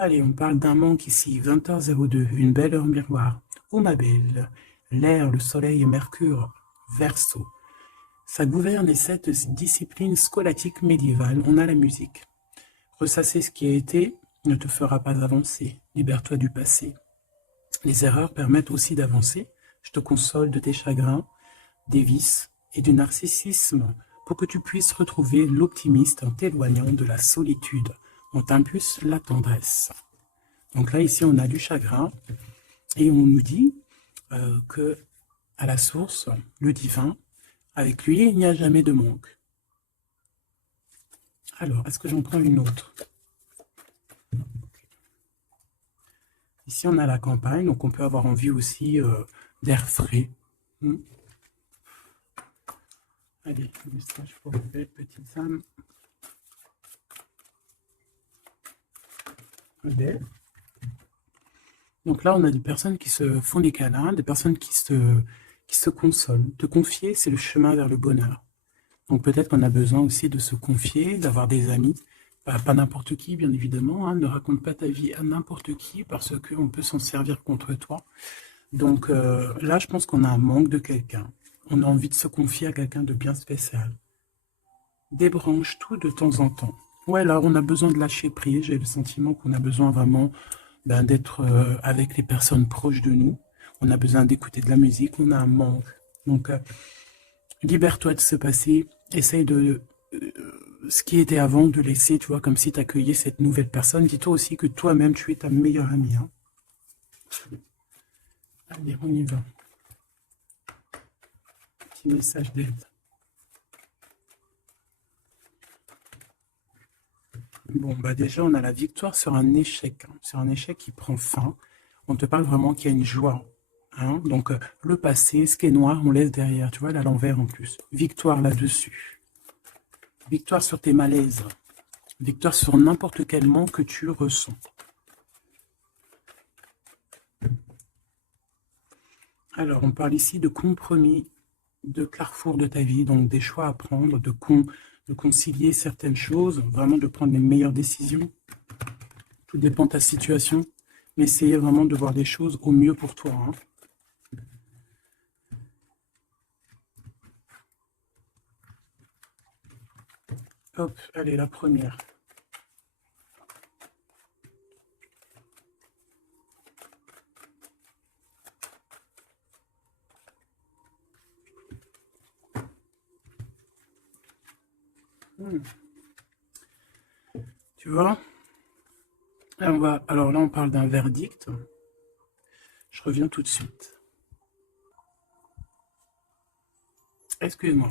Allez, on parle d'un manque ici, 20h02, une belle heure miroir. Oh ma belle, l'air, le soleil et Mercure, Verseau. Ça gouverne les 7 disciplines scolatiques médiévales. On a la musique. Ressasser ce qui a été ne te fera pas avancer. Libère-toi du passé. Les erreurs permettent aussi d'avancer. Je te console de tes chagrins, des vices et du narcissisme pour que tu puisses retrouver l'optimiste en t'éloignant de la solitude. On t'impulse la tendresse. Donc là, ici, on a du chagrin et on nous dit que à la source, le divin, avec lui, il n'y a jamais de manque. Alors, est-ce que j'en prends une autre? Ici, on a la campagne, donc on peut avoir envie aussi d'air frais. Allez, message pour les belles petites âmes. Donc là, on a des personnes qui se font des câlins, des personnes qui se consolent. Te confier, c'est le chemin vers le bonheur. Donc peut-être qu'on a besoin aussi de se confier, d'avoir des amis. Pas n'importe qui, bien évidemment. Hein, ne raconte pas ta vie à n'importe qui parce qu'on peut s'en servir contre toi. Donc là, je pense qu'on a un manque de quelqu'un. On a envie de se confier à quelqu'un de bien spécial. Débranche tout de temps en temps. Ouais, là, on a besoin de lâcher prise. J'ai le sentiment qu'on a besoin vraiment d'être avec les personnes proches de nous. On a besoin d'écouter de la musique. On a un manque. Donc, libère-toi de ce passé. Essaye de... ce qui était avant, de laisser, tu vois, comme si tu accueillais cette nouvelle personne. Dis-toi aussi que toi-même, tu es ta meilleure amie. Hein. Allez, on y va. Petit message d'aide. Bon, bah déjà, on a la victoire sur un échec. Hein. Sur un échec qui prend fin. On te parle vraiment qu'il y a une joie. Hein. Donc, le passé, ce qui est noir, on laisse derrière. Tu vois, là, l'envers en plus. Victoire là-dessus. Victoire sur tes malaises. Victoire sur n'importe quel manque que tu ressens. Alors, on parle ici de compromis, de carrefour de ta vie, donc des choix à prendre, de concilier certaines choses, vraiment de prendre les meilleures décisions. Tout dépend de ta situation, mais essayez vraiment de voir les choses au mieux pour toi. Hein. Hop, allez, la première. Tu vois? Alors là, on parle d'un verdict. Je reviens tout de suite. Excuse-moi.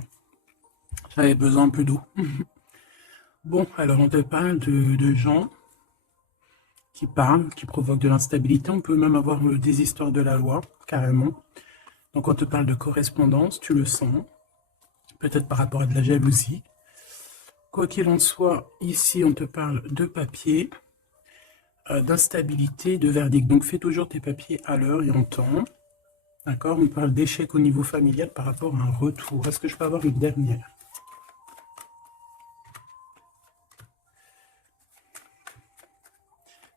J'avais besoin un peu d'eau. Bon, alors on te parle de gens qui parlent, qui provoquent de l'instabilité. On peut même avoir des histoires de la loi, carrément. Donc on te parle de correspondance, tu le sens. Peut-être par rapport à de la jalousie. Quoi qu'il en soit, ici on te parle de papier, d'instabilité, de verdict. Donc fais toujours tes papiers à l'heure et en temps. D'accord? On parle d'échec au niveau familial par rapport à un retour. Est-ce que je peux avoir une dernière?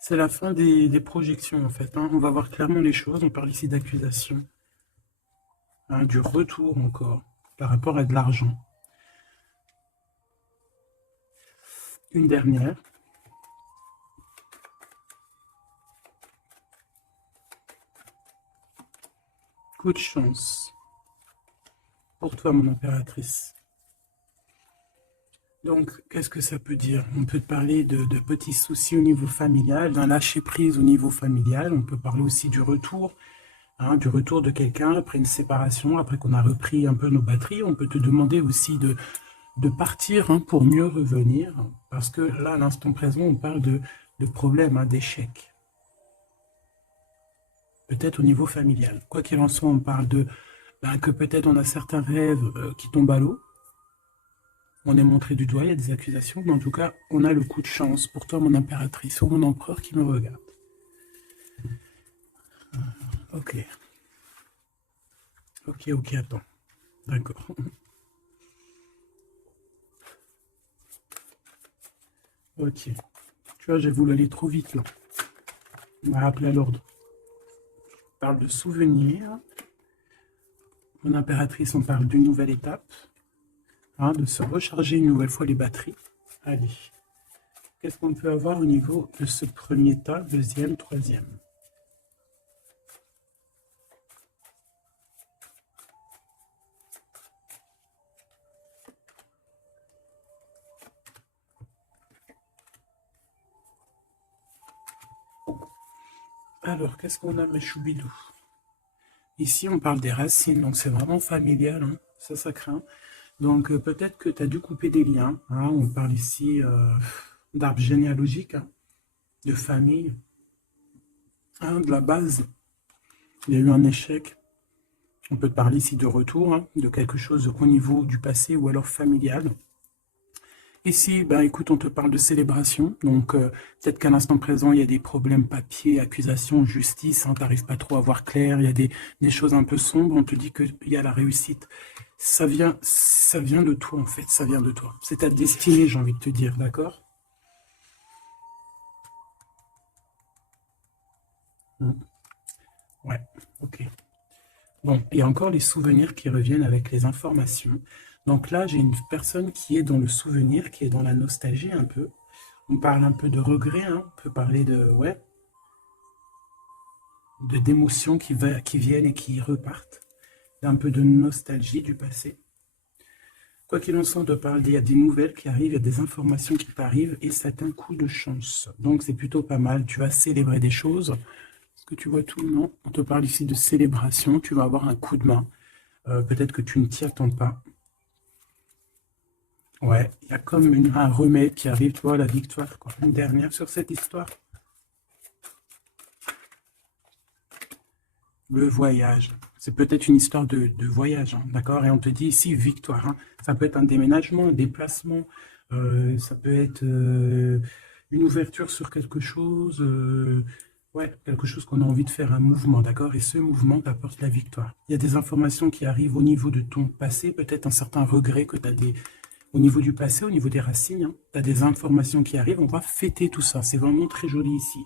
C'est la fin des projections en fait. Hein. On va voir clairement les choses. On parle ici d'accusation. Hein, du retour encore par rapport à de l'argent. Une dernière. Coup de chance. Pour toi, mon impératrice. Donc, qu'est-ce que ça peut dire? On peut parler de petits soucis au niveau familial, d'un lâcher-prise au niveau familial. On peut parler aussi du retour, hein, du retour de quelqu'un après une séparation, après qu'on a repris un peu nos batteries. On peut te demander aussi de partir hein, pour mieux revenir. Parce que là, à l'instant présent, on parle de problèmes, hein, d'échecs. Peut-être au niveau familial. Quoi qu'il en soit, on parle de que peut-être on a certains rêves qui tombent à l'eau. On est montré du doigt, il y a des accusations, mais en tout cas, on a le coup de chance pour toi, mon impératrice, ou mon empereur qui me regarde. Ok. Ok, attends. D'accord. Ok. Tu vois, j'ai voulu aller trop vite là. On va rappeler à l'ordre. On parle de souvenirs. Mon impératrice, on parle d'une nouvelle étape. Hein, de se recharger une nouvelle fois les batteries. Allez. Qu'est-ce qu'on peut avoir au niveau de ce premier tas, deuxième, troisième? Alors, qu'est-ce qu'on a, mes choubidous? Ici, on parle des racines, donc c'est vraiment familial, hein, ça craint. Donc, peut-être que tu as dû couper des liens. Hein, on parle ici d'arbre généalogique, hein, de famille, hein, de la base. Il y a eu un échec. On peut te parler ici de retour, hein, de quelque chose au niveau du passé ou alors familial. Ici, ben, écoute, on te parle de célébration. Donc, peut-être qu'à l'instant présent, il y a des problèmes papier, accusations, justice. Hein, tu n'arrives pas trop à voir clair. Il y a des choses un peu sombres. On te dit qu'il y a la réussite. Ça vient de toi, en fait. Ça vient de toi. C'est ta destinée, j'ai envie de te dire. D'accord? Ouais, ok. Bon, il y a encore les souvenirs qui reviennent avec les informations. Donc là, j'ai une personne qui est dans le souvenir, qui est dans la nostalgie un peu. On parle un peu de regret, hein. On peut parler ouais, d'émotions qui viennent et qui repartent. Un peu de nostalgie du passé. Quoi qu'il en soit, on te parle, il y a des nouvelles qui arrivent, il y a des informations qui t'arrivent et c'est un coup de chance. Donc c'est plutôt pas mal. Tu vas célébrer des choses. Est-ce que tu vois tout? Non. On te parle ici de célébration. Tu vas avoir un coup de main. Peut-être que tu ne t'y attends pas. Ouais, il y a comme un remède qui arrive, tu vois, la victoire, quoi. Une dernière sur cette histoire. Le voyage. C'est peut-être une histoire de voyage, hein, d'accord? Et on te dit ici victoire. Hein. Ça peut être un déménagement, un déplacement. Ça peut être une ouverture sur quelque chose. Ouais, quelque chose qu'on a envie de faire, un mouvement, d'accord? Et ce mouvement t'apporte la victoire. Il y a des informations qui arrivent au niveau de ton passé, peut-être un certain regret que tu as au niveau du passé, au niveau des racines. Hein, tu as des informations qui arrivent. On va fêter tout ça. C'est vraiment très joli ici.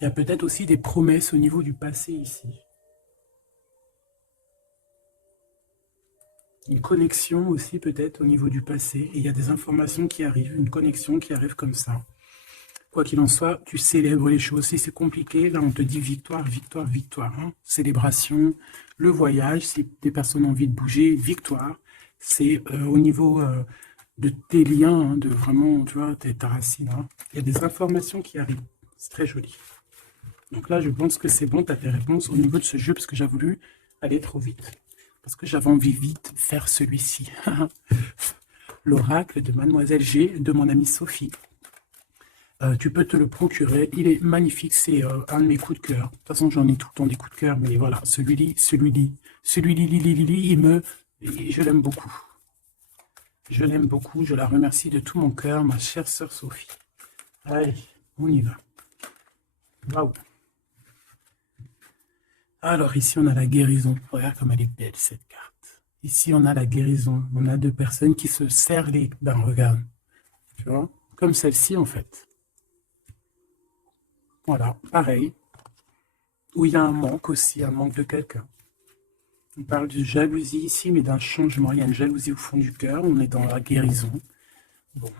Il y a peut-être aussi des promesses au niveau du passé ici. Une connexion aussi peut-être au niveau du passé. Et il y a des informations qui arrivent, une connexion qui arrive comme ça. Quoi qu'il en soit, tu célèbres les choses. Si c'est compliqué, là on te dit victoire, victoire, victoire. Hein. Célébration, le voyage, si des personnes ont envie de bouger, victoire. C'est au niveau de tes liens, hein, de vraiment, tu vois, ta racine. Hein. Il y a des informations qui arrivent. C'est très joli. Donc là, je pense que c'est bon, tu as tes réponses au niveau de ce jeu, parce que j'ai voulu aller trop vite. Parce que j'avais envie vite de faire celui-ci. L'oracle de Mademoiselle G, de mon amie Sophie. Tu peux te le procurer, il est magnifique, c'est un de mes coups de cœur. De toute façon, j'en ai tout le temps des coups de cœur, mais voilà, celui-là, je l'aime beaucoup. Je l'aime beaucoup, je la remercie de tout mon cœur, ma chère sœur Sophie. Allez, on y va. Waouh. Alors ici, on a la guérison. Regarde comme elle est belle, cette carte. Ici, on a la guérison. On a deux personnes qui se serrent les... Ben, regarde. Tu vois? Comme celle-ci, en fait. Voilà, pareil. Où il y a un manque aussi, un manque de quelqu'un. On parle de jalousie ici, mais d'un changement. Il y a une jalousie au fond du cœur. On est dans la guérison. Bon.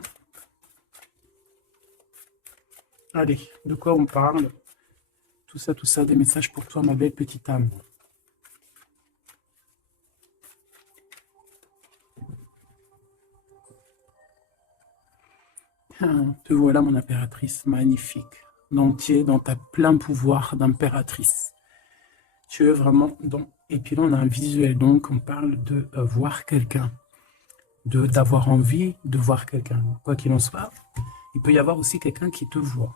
Allez, de quoi on parle? Tout ça, des messages pour toi, ma belle petite âme. Te voilà, mon impératrice, magnifique. Donc, tu es dans ta plein pouvoir d'impératrice. Tu es vraiment dans... Et puis là, on a un visuel, donc on parle de voir quelqu'un, d'avoir envie de voir quelqu'un. Quoi qu'il en soit, il peut y avoir aussi quelqu'un qui te voit.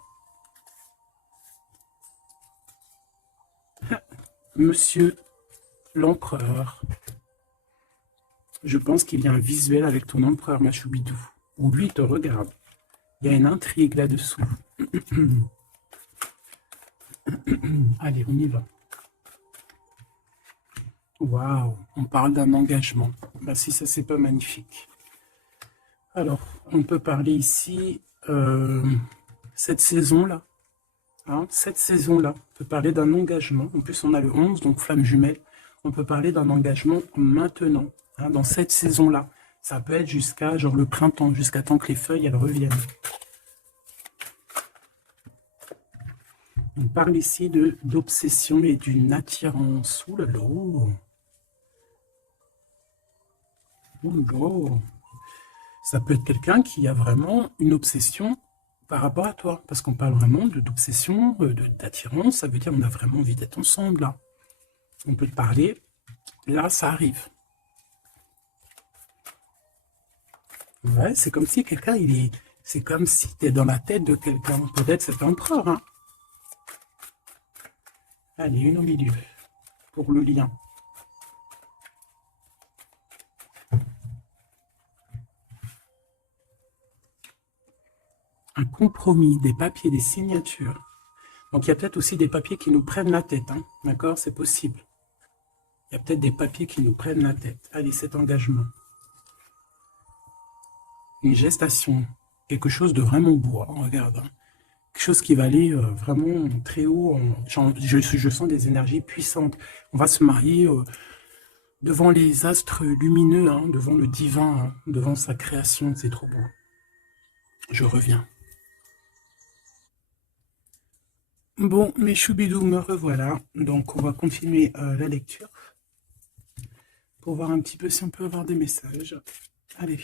Monsieur l'empereur, je pense qu'il y a un visuel avec ton empereur, ma choubidou, où lui te regarde. Il y a une intrigue là-dessous. Allez, on y va. Waouh, on parle d'un engagement. Bah, si ça, c'est pas magnifique. Alors, on peut parler ici, cette saison-là. Hein, cette saison-là, on peut parler d'un engagement. En plus, on a le 11, donc flamme jumelle. On peut parler d'un engagement maintenant, hein, dans cette saison-là. Ça peut être jusqu'à genre le printemps, jusqu'à temps que les feuilles elles reviennent. On parle ici d'obsession et d'une attirance. Ouh là là. Ouh là. Ça peut être quelqu'un qui a vraiment une obsession par rapport à toi. Parce qu'on parle vraiment d'obsession, d'attirance. Ça veut dire qu'on a vraiment envie d'être ensemble là. On peut te parler. Là, ça arrive. Ouais, c'est comme si quelqu'un, c'est comme si tu es dans la tête de quelqu'un. Peut-être cet empereur, hein. Allez, une au milieu, pour le lien. Un compromis, des papiers, des signatures. Donc, il y a peut-être aussi des papiers qui nous prennent la tête, hein. D'accord? C'est possible. Il y a peut-être des papiers qui nous prennent la tête. Allez, cet engagement. Une gestation. Quelque chose de vraiment beau, hein, regarde. Hein. Quelque chose qui va aller vraiment très haut. Je sens des énergies puissantes. On va se marier devant les astres lumineux, hein, devant le divin, hein, devant sa création. C'est trop beau. Je reviens. Bon, mes choubidous, me revoilà. Donc, on va continuer la lecture pour voir un petit peu si on peut avoir des messages. Allez.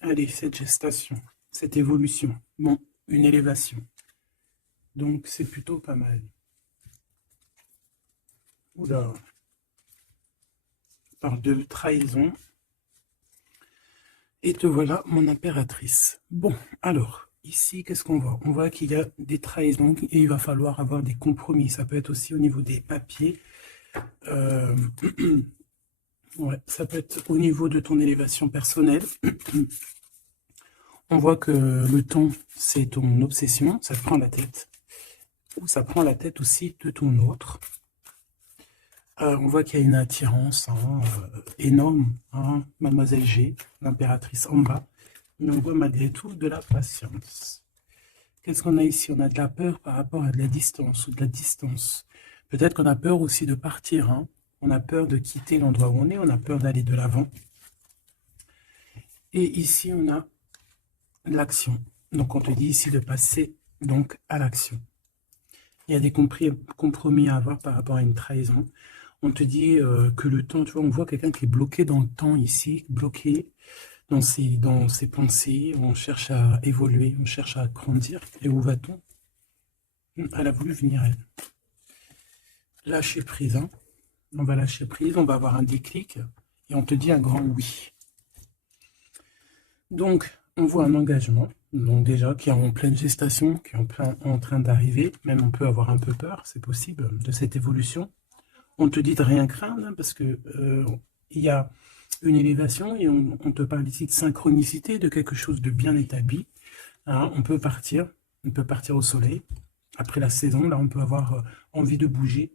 Allez, cette gestation, cette évolution. Bon, une élévation. Donc, c'est plutôt pas mal. Oula. On parle de trahison. Et te voilà, mon impératrice. Bon, alors, ici, qu'est-ce qu'on voit? On voit qu'il y a des trahisons et il va falloir avoir des compromis. Ça peut être aussi au niveau des papiers. Ouais, ça peut être au niveau de ton élévation personnelle. On voit que le temps, c'est ton obsession, ça te prend la tête. Ou ça prend la tête aussi de ton autre. On voit qu'il y a une attirance hein, énorme, hein, Mademoiselle G, l'impératrice en bas. Mais on voit malgré tout de la patience. Qu'est-ce qu'on a ici? On a de la peur par rapport à de la distance ou de la distance. Peut-être qu'on a peur aussi de partir. Hein. On a peur de quitter l'endroit où on est. On a peur d'aller de l'avant. Et ici, on a l'action. Donc, on te dit ici de passer donc à l'action. Il y a des compromis à avoir par rapport à une trahison. On te dit que le temps, tu vois, on voit quelqu'un qui est bloqué dans le temps ici, bloqué dans ses pensées. On cherche à évoluer, on cherche à grandir. Et où va-t-on? Elle a voulu venir, elle. Lâcher prise, hein. On va lâcher prise, on va avoir un déclic et on te dit un grand oui. Donc, on voit un engagement, donc déjà qui est en pleine gestation, qui est en train d'arriver. Même on peut avoir un peu peur, c'est possible, de cette évolution. On te dit de rien craindre, hein, parce que il y a une élévation et on te parle ici de synchronicité, de quelque chose de bien établi. Hein, on peut partir au soleil. Après la saison, là, on peut avoir envie de bouger.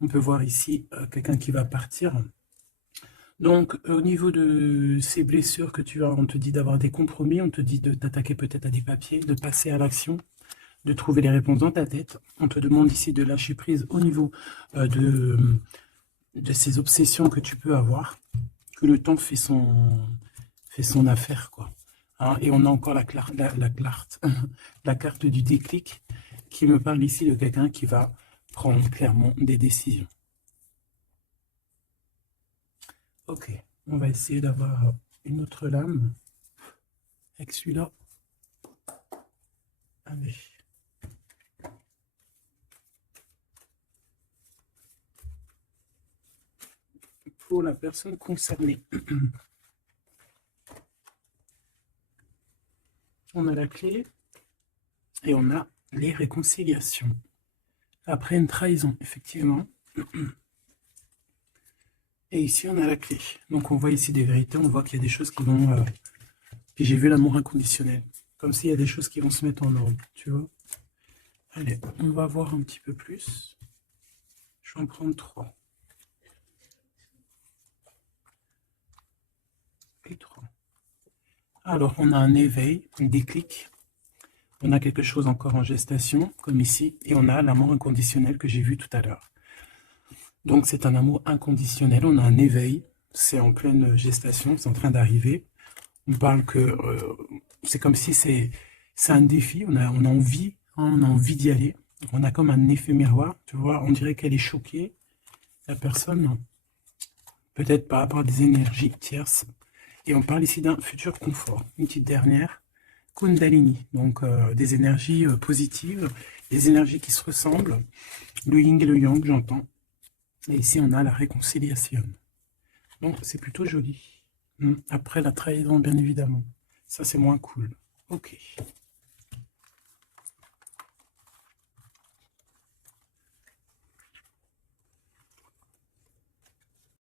On peut voir ici quelqu'un qui va partir. Donc, au niveau de ces blessures que tu as, on te dit d'avoir des compromis, on te dit de t'attaquer peut-être à des papiers, de passer à l'action, de trouver les réponses dans ta tête. On te demande ici de lâcher prise au niveau de ces obsessions que tu peux avoir, que le temps fait son affaire, quoi. Hein, et on a encore la carte du déclic qui me parle ici de quelqu'un qui va prendre clairement des décisions. Ok, on va essayer d'avoir une autre lame avec celui-là. Allez. Pour la personne concernée. On a la clé et on a les réconciliations. Après une trahison, effectivement. Et ici, on a la clé. Donc, on voit ici des vérités. On voit qu'il y a des choses qui vont... et j'ai vu l'amour inconditionnel. Comme s'il y a des choses qui vont se mettre en ordre, tu vois. Allez, on va voir un petit peu plus. Je vais en prendre 3. Et 3. Alors, on a un éveil, un déclic. On a quelque chose encore en gestation, comme ici. Et on a l'amour inconditionnel que j'ai vu tout à l'heure. Donc, c'est un amour inconditionnel. On a un éveil. C'est en pleine gestation. C'est en train d'arriver. On parle que c'est comme si c'est un défi. On a envie, hein, on a envie d'y aller. On a comme un effet miroir. Tu vois, on dirait qu'elle est choquée. La personne, peut-être par rapport à des énergies tierces. Et on parle ici d'un futur confort. Une petite dernière. Kundalini, donc des énergies positives, des énergies qui se ressemblent, le yin et le yang, j'entends. Et ici, on a la réconciliation. Donc, c'est plutôt joli. Après la trahison, bien évidemment. Ça, c'est moins cool. Ok.